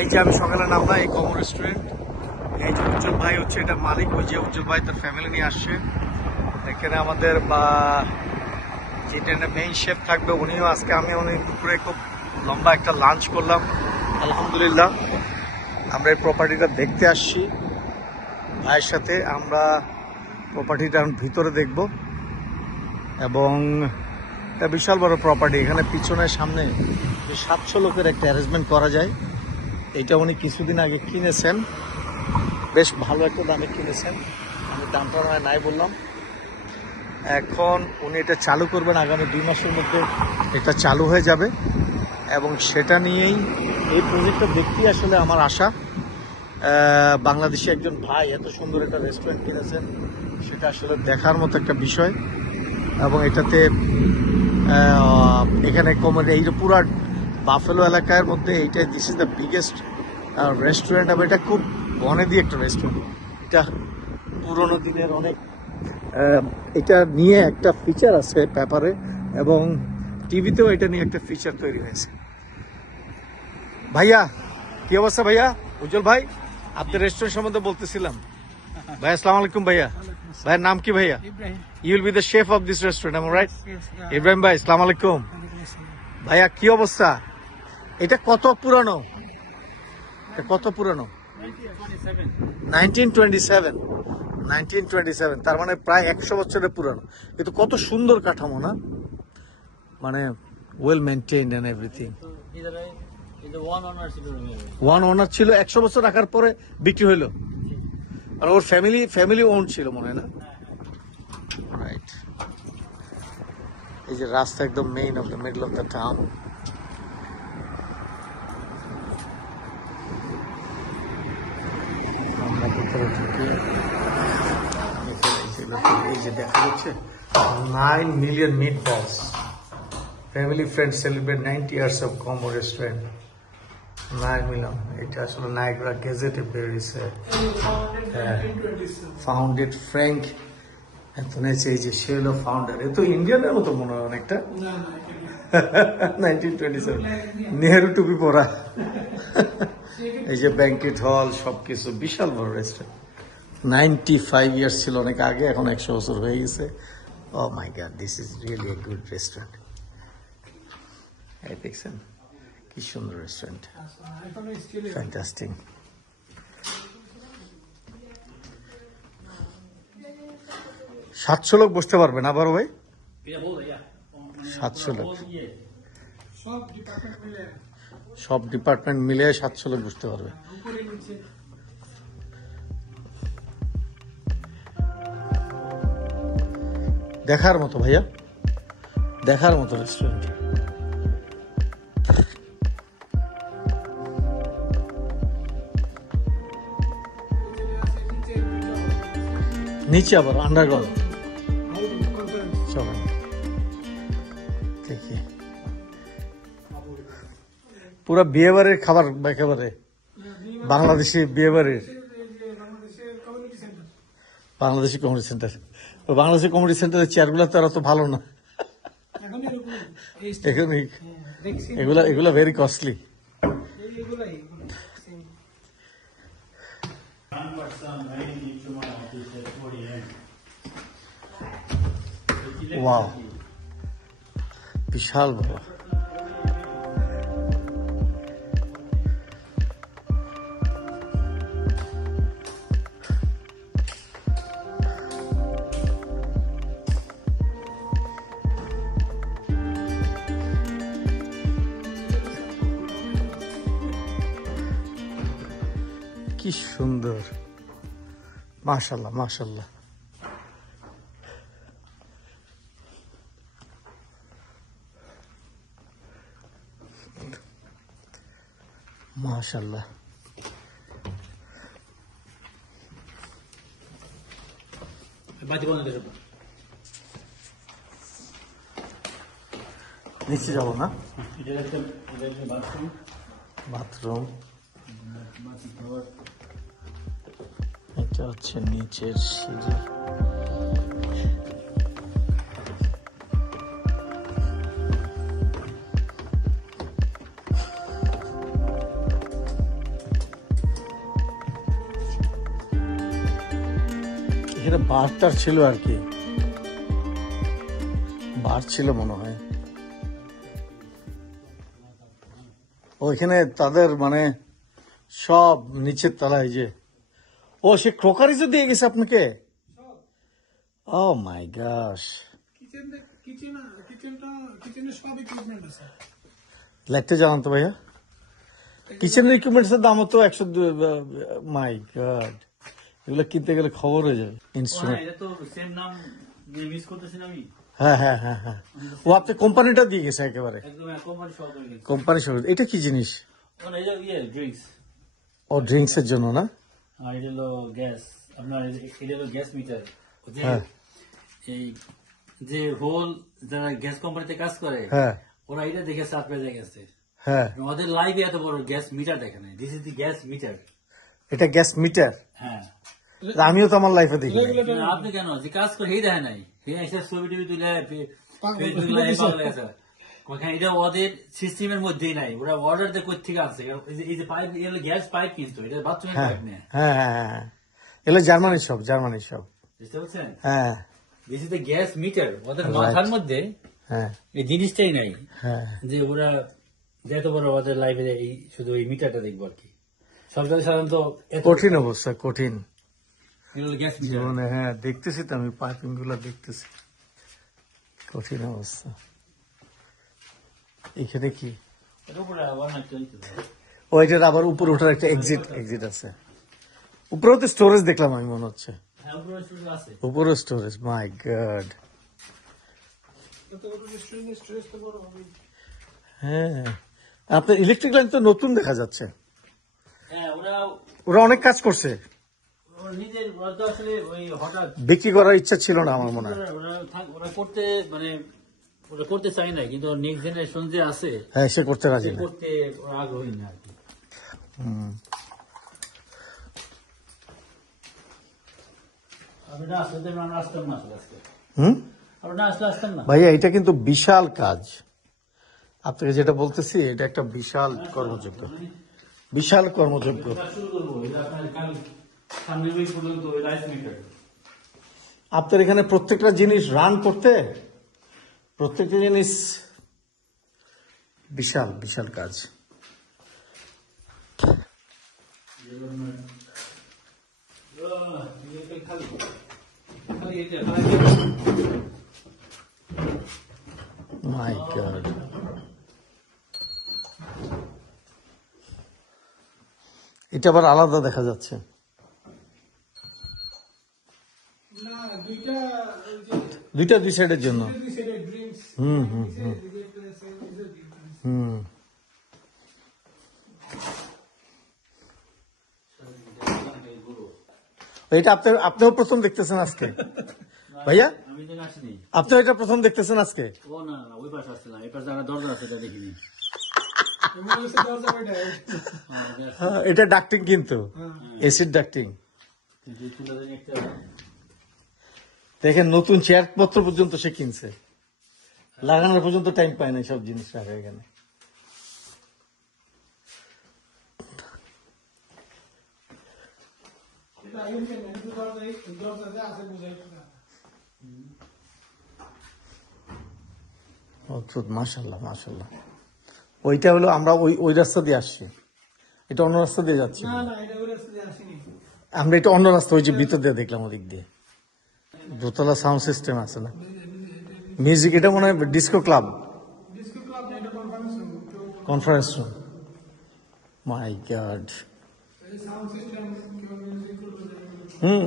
এই যে আমি সকালে নামলাম এই কমন রেস্টুরেন্ট। এই যে উজ্জ্বল ভাই হচ্ছে এটা মালিক। ওই যে উজ্জ্বল ভাই তার ফ্যামিলি নিয়ে আসছে এখানে। আমাদের যেটা মেইন শেফ থাকবে উনিও আজকে। আমি অনেক দুপুরে খুব লম্বা একটা লাঞ্চ করলাম আলহামদুলিল্লাহ। আমরা এই প্রপার্টিটা দেখতে আসছি ভাইয়ের সাথে। আমরা প্রপার্টিটা ভিতরে দেখব এবং এটা বিশাল বড় প্রপার্টি। এখানে পিছনে সামনে 700 লোকের একটা অ্যারেঞ্জমেন্ট করা যায়। এটা উনি কিছুদিন আগে কিনেছেন, বেশ ভালো একটা দামে কিনেছেন। আমি দামটা নাই বললাম। এখন উনি এটা চালু করবেন আগামী 2 মাসের মধ্যে। এটা চালু হয়ে যাবে এবং সেটা নিয়েই এই প্রজেক্টটা দেখতেই আসলে আমার আশা। বাংলাদেশি একজন ভাই এত সুন্দর একটা রেস্টুরেন্ট কিনেছেন, সেটা আসলে দেখার মতো একটা বিষয়। এবং এটাতে এখানে এই যে পুরা বাফেলো এলাকার মধ্যে এইটা this is the biggest restaurant. এবং এটা খুব বনেদি একটা রেস্টুরেন্ট। এটা পুরোনো দিনের অনেক এটা নিয়ে একটা ফিচার আছে পেপারে এবং টিভিতেও এটা নিয়ে একটা ফিচার তৈরি হয়েছে। ভাইয়া কি অবস্থা? ভাইয়া উজ্জ্বল ভাই, আপনার রেস্টুরেন্ট সম্বন্ধে বলতেছিলাম। ভাই আসসালামু আলাইকুম। ভাইয়া, ভাইয়ের নাম কি? ভাইয়া you will be the chef of this restaurant, am I right? Ibrahim ভাই আসসালামু আলাইকুম। ভাইয়া কি অবস্থা? এটা কত পুরানো? কত পুরানো? 1927। তার মানে প্রায় 100 বছরের পুরানো। কিন্তু কত সুন্দর কাঠামো না, মানে well maintained and everything. One owner ছিল, 100 বছর রাখার পরে বিক্রি হইলো। আর ওর ফ্যামিলি ওন ছিল মনে হয় না? রাইট। এই যে রাস্তা একদম main of the middle of the town. আমরা ভিতরে ঢুকি। এই যে দেখা যাচ্ছে 9 million meatballs. Family friends celebrate 90 years of Como restaurant. 9 million. এটা আসলে নায়গ্রা গেজেটে বেরিয়েছে। Founded Frank Anthony. এই যে সে হলো ফাউন্ডার। এ তো ইন্ডিয়ানের মতো মনে হয় অনেকটা। 1927 নেহেরু টুপি পরা। এই যে ব্যাংকেট হল সবকিছু, বিশাল বড় রেস্টুরেন্ট। 95 ইয়ার্স ছিল অনেক আগে, এখন 100 বছর হয়ে গেছে। Oh my god, this is really a good restaurant. এই দেখছেন কি সুন্দর রেস্টুরেন্ট, ফ্যান্টাস্টিক। $700 লোক বসতে পারবে না আবার ভাই? 700 লোক, সব ডিপার্টমেন্ট মিলে 700 লোক বসতে পারবে। দেখার মতো ভাইয়া, দেখার মতো রেস্টুরেন্ট। নিচে আবার আন্ডারগ্রাউন্ড। দেখি পুরা বিয়ে বাড়ির খাবার, একেবারে বাংলাদেশি বিয়ে বাড়ির। Bangladeshi community centre. Bangladeshi community সেন্টারের চেয়ারগুলো তো আর অত ভালো না। এগুলা ভেরি কস্টলি। ওয়াও, বিশাল বড়। কি সুন্দর, মাশাআল্লাহ মাশাআল্লাহ। মাশাআল্লাহ। নিচে যাবো না? বাথরুম, এটা হচ্ছে নিচের সিঁড়ি। এখানে বারটার ছিল আর কি, বার ছিল মনে হয়। ওইখানে তাদের মানে সব নিচের তলায় যে, ও সে ক্রোকারিজও দিয়ে গেছে আপনাকে? ও মাই গশ, লাইটটা জানান তো ভাইয়া। কিচেনের ইকুইপমেন্টস এর দাম তো 100, মাই গড, এগুলো কিনতে গেলে খবর হয়ে যাবে। ইনস্ট্রুমেন্ট, হ্যাঁ হ্যাঁ হ্যাঁ হ্যাঁ, ও আপনি কোম্পানিটা দিয়ে গেছে একেবারে, কোম্পানি সহ। এটা কি জিনিস? ও ড্রিঙ্কস এর জন্য না? এটা হলো গ্যাস, আপনার এটা হলো গ্যাস মিটার। হ্যাঁ এই যে হোল যারা গ্যাস কোম্পানিতে কাজ করে, হ্যাঁ ওরা এটা দেখে সারপ্রাইজ হয়ে গেছে। হ্যাঁ, ওদের লাইভে এত বড় গ্যাস মিটার দেখে নাই। This is the gas metre. এটা গ্যাস মিটার? হ্যাঁ, আমিও তো আমার লাইফে দেখি। আপনি কেন যে কাজ করে এই দেখে নাই? ছবি টবি তুলে ফেসবুক লাইভ পাগল গেছে। এটা ওদের সিস্টেমের মধ্যেই নাই, ওরা অর্ডার দিয়ে কোথা থেকে আসছে। এই যে পাইপ, এগুলো গ্যাস পাইপ, কিন্তু এটা বাথরুমের পাইপ নেই। হ্যাঁ হ্যাঁ হ্যাঁ, এগুলো জার্মানির সব, জার্মানির সব, বুঝতে পারছেন? হ্যাঁ। This is the gas metre. ওদের মাথার মধ্যে হ্যাঁ এই জিনিসটাই নাই, হ্যাঁ, যে ওরা যত বড় ওদের লাইফে এই শুধু এই মিটারটা দেখবো আর কি। সরকার সাধারণত কঠিন অবস্থা, কঠিন গ্যাস মিটার। জীবনে। হ্যাঁ দেখতেছি তো আমি, পাইপিং গুলো দেখতেছি, কঠিন অবস্থা। এখানে কি ওইটার আবার উপরে ওঠার একটা এক্সিট আছে। উপরেও তো স্টোরেজ দেখলাম আমি, মনে হচ্ছে উপরে স্টোরেজ। মাই গড, হ্যাঁ। আপনার ইলেকট্রিক লাইন তো নতুন দেখা যাচ্ছে। হ্যাঁ, ওরা অনেক কাজ করছে, নিজের আসলে ওই হঠাৎ বিক্রি করার ইচ্ছা ছিল না আমার মনে হয়। ওরা করতে মানে ওরা করতে চাই না, কিন্তু নেক্সট জেনারেশন যে আছে, হ্যাঁ সে করতে রাজি না, করতে ওরা আগ্রহী না আর কি। ভাইয়া এটা কিন্তু বিশাল কাজ, আপনাকে যেটা বলতেছি, এটা একটা বিশাল কর্মযোগ্য, বিশাল কর্মযোগ্য। আপনার এখানে প্রত্যেকটা জিনিস রান করতে, প্রত্যেকটা জিনিস বিশাল বিশাল কাজ। মাই গড, এটা আবার আলাদা দেখা যাচ্ছে। দুইটা দুই সাইডের জন্য। হুম হুম হুম হুম, এটা আপনিও প্রথম দেখতেছেন আজকে ভাইয়া? আপনি এটা প্রথম দেখতেছেন আজকে? ও না, ওই পাশে আসছে না, এই পাশে একটা দরজা আছে, এটা দেখিনি। এটা ডাক্টিং, কিন্তু এসিড ডাক্টিং। দেখেন নতুন চেয়ার পত্র পর্যন্ত সে কিনছে, লাগানোর পর্যন্ত টাইম পায় না সব জিনিস রাখা এখানে। মাশাআল্লাহ মাশাআল্লাহ। ওইটা হলো আমরা ওই রাস্তা দিয়ে আসছি, এটা অন্য রাস্তা দিয়ে যাচ্ছি। আমরা এটা অন্য রাস্তা, ওই যে ভিতর দিয়ে দেখলাম ওদিক দিয়ে। দোতলা সাউন্ড সিস্টেম আছে না, মিউজিক। এটা মনে হয় ডিস্কো ক্লাব, কনফারেন্স রুম। মাই গড,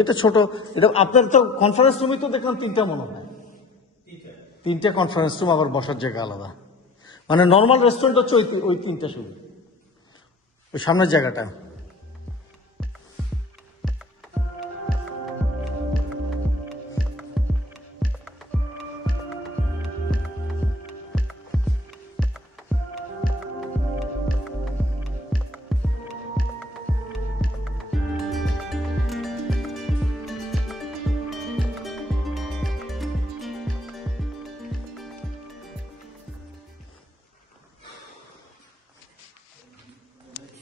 এটা ছোট। এটা আপনার তো কনফারেন্স রুমই তো দেখলাম তিনটা, মনে হয় তিনটা কনফারেন্স রুম, আবার বসার জায়গা আলাদা। মানে নর্মাল রেস্টুরেন্ট হচ্ছে ওই তিনটা, শুধু ওই সামনের জায়গাটা।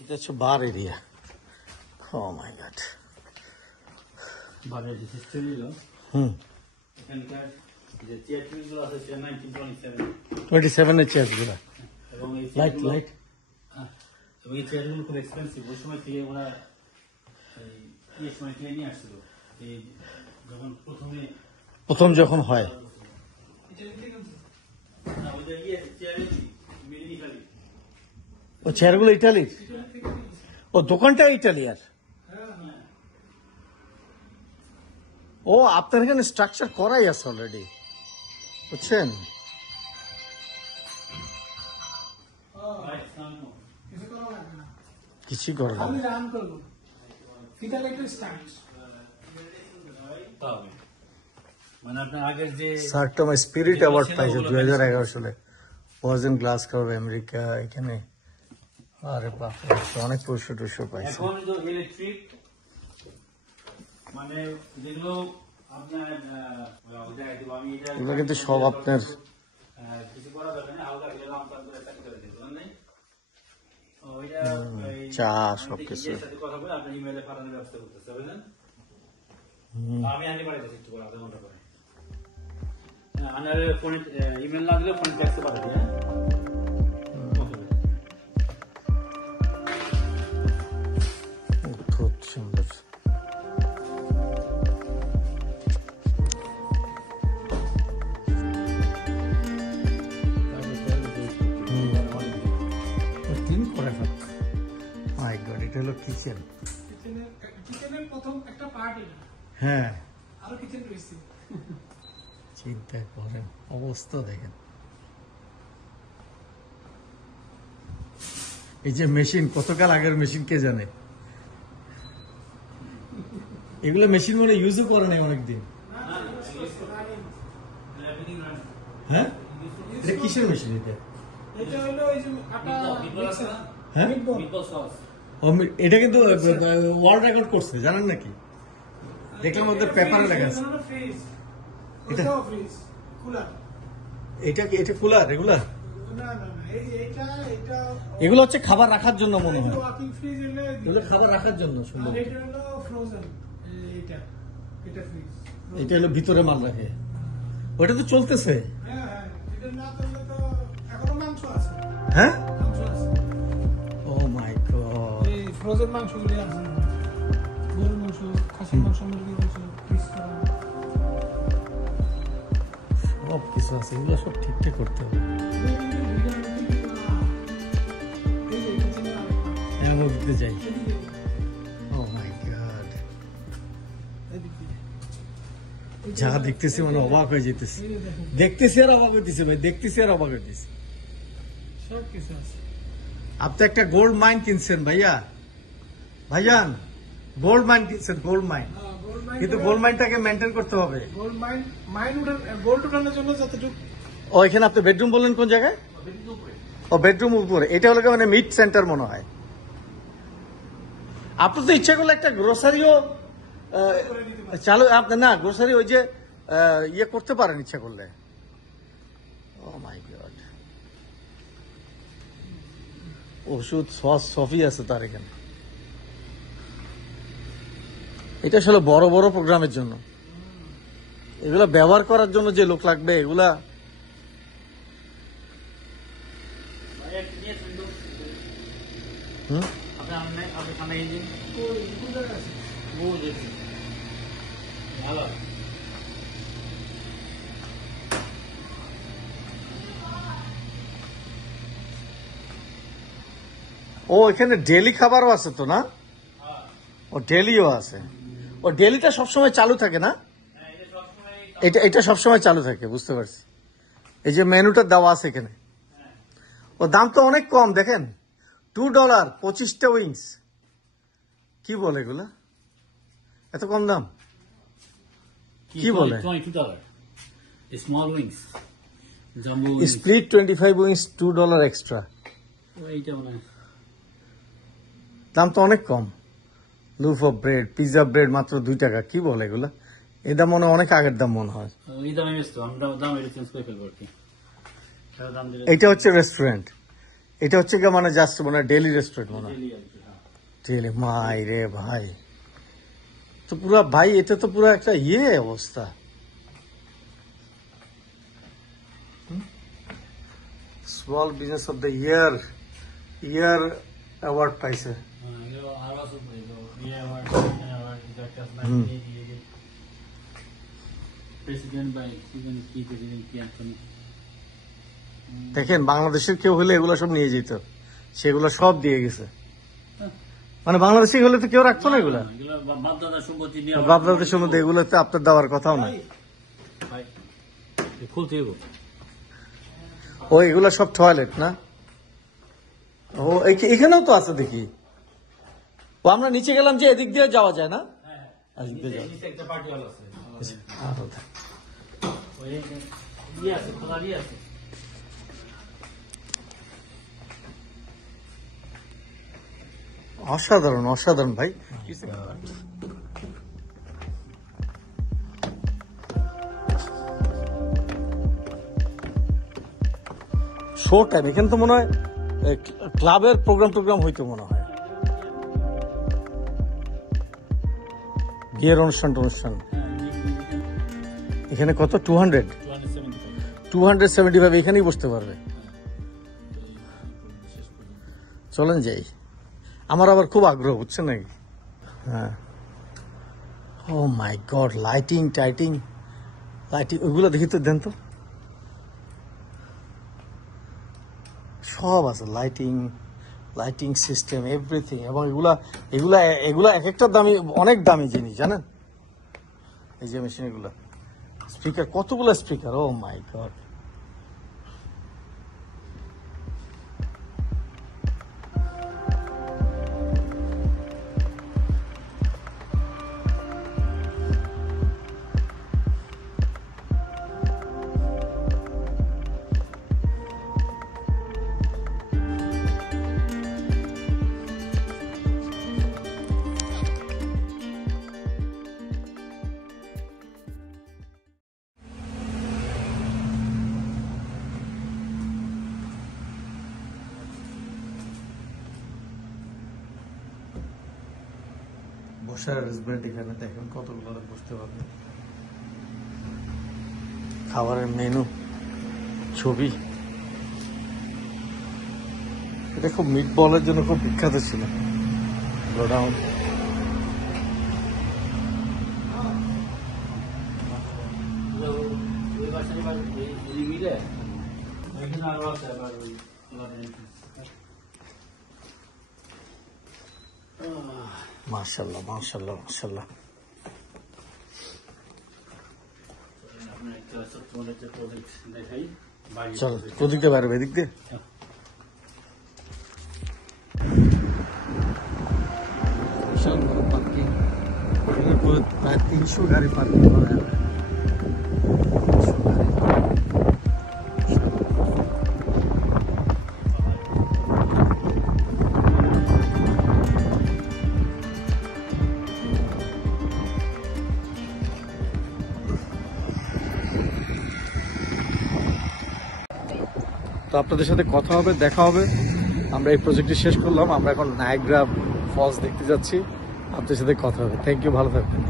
এটা হচ্ছে বার এরিয়া। ও মাই গড, ভাবের যে সিস্টেম হলো হুম এখানকার যে চেয়ার টেবিলগুলো আছে সেটা 1927 27 এর চেয়ারগুলো এবং এই লাইট চেয়ারগুলো লাইট এবং এই চেয়ারগুলো খুব এক্সপেন্সিভ ওই সময় থেকে ওরা এই সময় কিনে নিয়ে আসছিল এই যখন প্রথম যখন হয় না, ওই যে চেয়ারের মেড ইন ইটালি ও চেয়ারগুলো ইটালির ও দোকানটা ইটালিয়ার ও আপনার এখানে স্ট্রাকচার করাই আছে অলরেডি বুঝছেন কিছুই করে না তবে মানে আপনার আগের যে সার্টম স্পিরিট অ্যাওয়ার্ড পাইছে 2011 সালে ওয়াজেন গ্লাস কার্ভ আমেরিকা এখানে আরে বাপরে অনেক পুরস্কার পাইছে এখন যে ইলেকট্রিক মানে যেগুলো আপনার আমি এগুলো কিন্তু সব আপনার কিছু করা যাবে না হালকা গেলাম তারপরে একটা করে দেবো নাই ওইটা চা সবকিছু কথা বলে আপনি ইমেইলে পাঠানোর ব্যবস্থা করতেছে বুঝলেন আমি আনি পাঠাই একটু করে আধা ঘন্টা পরে আনার ফোনে ইমেল না দিলে ফোনে ট্যাক্সে পাঠাবি হ্যাঁ খুব সুন্দর এটা হলো কিচেন কিচেনের প্রথম একটা পার্ট এটা হ্যাঁ আরো কিচেন রয়েছে চিন্তা করেন অবস্থা দেখেন এই যে মেশিন কতকাল আগের মেশিন কে জানে এগুলো মেশিন মনে ইউজও করে নাই অনেকদিন হ্যাঁ এটা কিসের মেশিন এটা এটা হলো এই যে আটা হ্যাঁ মিটবল সস এটা কিন্তু ওয়ার্ল্ড রেকর্ড করছে জানেন নাকি দেখলাম ওদের পেপারে লেখা আছে ফ্রিজ এটা এটা ফ্রিজ কুলার এটা কি এটা কুলার এগুলা না না না এই এটা এটা এগুলো হচ্ছে খাবার রাখার জন্য মনে হয় ওয়াকিং ফ্রিজ হলো এগুলো খাবার রাখার জন্য আর সুন্দর এটা হলো ফ্রোজেন এটা এটা ফ্রিজ এটা হলো ভিতরে মাল রাখে ওটা তো চলতেছে হ্যাঁ হ্যাঁ এটা না করলে তো এখনো মাংস আছে হ্যাঁ মাংস আছে ও মাই গড এই ফ্রোজেন মাংসগুলি আছে গরুর মাংস খাসির মাংস মুরগির মাংস ফ্রিজ করা সব কিছু আছে এগুলো সব ঠিকঠাক করতে হবে এমন দিতে যাই ও মাই গড যা দেখতেছি মানে অবাক হয়ে যেতেছি দেখতেছি আর অবাক হইতেছে ভাই দেখতেছি আর অবাক হইতেছি সব কিছু আছে আপনি একটা গোল্ড মাইন কিনছেন ভাইয়া ভাইজান গোল্ড মাইন কিনছেন গোল্ড মাইন কিন্তু গোল্ড মাইনটাকে মেনটেন করতে হবে গোল্ড মাইন গোল্ড উঠানোর জন্য যতটুকু ও এখানে আপনি বেডরুম বললেন কোন জায়গায় ও বেডরুম উপরে এটা হলো মানে মিড সেন্টার মনে হয় আপনি তো ইচ্ছা করলে একটা গ্রোসারিও চালু আপনি না গ্রোসারি ওই যে ইয়ে করতে পারেন ইচ্ছা করলে ও মাই গড ওষুধ সস সফই আছে তার এখানে এটা আসলে বড় বড় প্রোগ্রামের জন্য এগুলা ব্যবহার করার জন্য যে লোক লাগবে এগুলা হুম আপনি খানা ইঞ্জিন ও দেখছি ভালো ও এখানে ডেলি খাবারও আছে তো না ও ডেলিও আছে ও ডেলিটা সবসময় চালু থাকে না এটা এটা সবসময় চালু থাকে বুঝতে পারছি এই যে মেনুটা দেওয়া আছে এখানে ও দাম তো অনেক কম দেখেন $2 25টা উইংস কি বলে এগুলা এত কম দাম কি বলে $22 small wings jumbo split 25 wings $2 extra এইটা মনে হয় দাম তো অনেক কম লুফ অফ ব্রেড পিৎজা ব্রেড মাত্র $2 কি বলে এগুলা এই দাম মনে হয় অনেক আগের দাম মনে হয় এই দামে বেচতো আমরা দাম এটা চেঞ্জ করে ফেলবো আর কি দাম দিলে এটা হচ্ছে রেস্টুরেন্ট এটা হচ্ছে কি মানে জাস্ট মানে ডেলি রেস্টুরেন্ট মনে হয় ডেলি মাই রে ভাই তো পুরা ভাই, এটা তো পুরো একটা অবস্থা। Small business of the year award পাইছে। দেখেন বাংলাদেশের কেউ হলে এগুলো সব নিয়ে যেত, সেগুলো সব দিয়ে গেছে। মানে বাংলাদেশি হলে তো কেউ রাখতো না এগুলা, বাপদাদের সম্বন্ধে এগুলোতে আপনার দেওয়ার কথাও না। ও এগুলা সব টয়লেট না? ও এখানেও তো আছে দেখি। ও আমরা নিচে গেলাম যে এদিক দিয়ে যাওয়া যায় না? অসাধারণ অসাধারণ ভাই। শো টাইম এখানে তো মনে হয় ক্লাবের প্রোগ্রাম হইতো মনে হয়, বিয়ের অনুষ্ঠান। এখানে কত? 275 এখানেই বসতে পারবে। চলেন যাই, আমার আবার খুব আগ্রহ, বুঝছেন নাকি? হ্যাঁ। ও মাই গড, লাইটিং ওইগুলো দেখি তো, দেন তো। সব আছে, লাইটিং সিস্টেম, এভরিথিং। এবং এগুলা এক একটা দামি, অনেক দামি জিনিস, জানেন? এই যে মেশিন, এগুলা স্পিকার, কতগুলো স্পিকার, ও মাই গড। বসার অ্যারেঞ্জমেন্ট এখানে দেখেন, কতগুলো লোক বসতে পারবে। খাবারের মেনু, ছবি। এটা খুব মিট বলের জন্য খুব বিখ্যাত ছিল, গোডাউন। মাশাআল্লাহ মাশাআল্লাহ মাশাআল্লাহ। চল, কোদিক দিয়ে পারবে? এদিক দিয়ে। প্রায় 300 গাড়ি পার্কিং করা যাবে। তো আপনাদের সাথে কথা হবে, দেখা হবে। আমরা এই প্রজেক্টটি শেষ করলাম, আমরা এখন নায়াগ্রা ফলস দেখতে যাচ্ছি। আপনাদের সাথে কথা হবে। থ্যাংক ইউ, ভালো থাকবেন।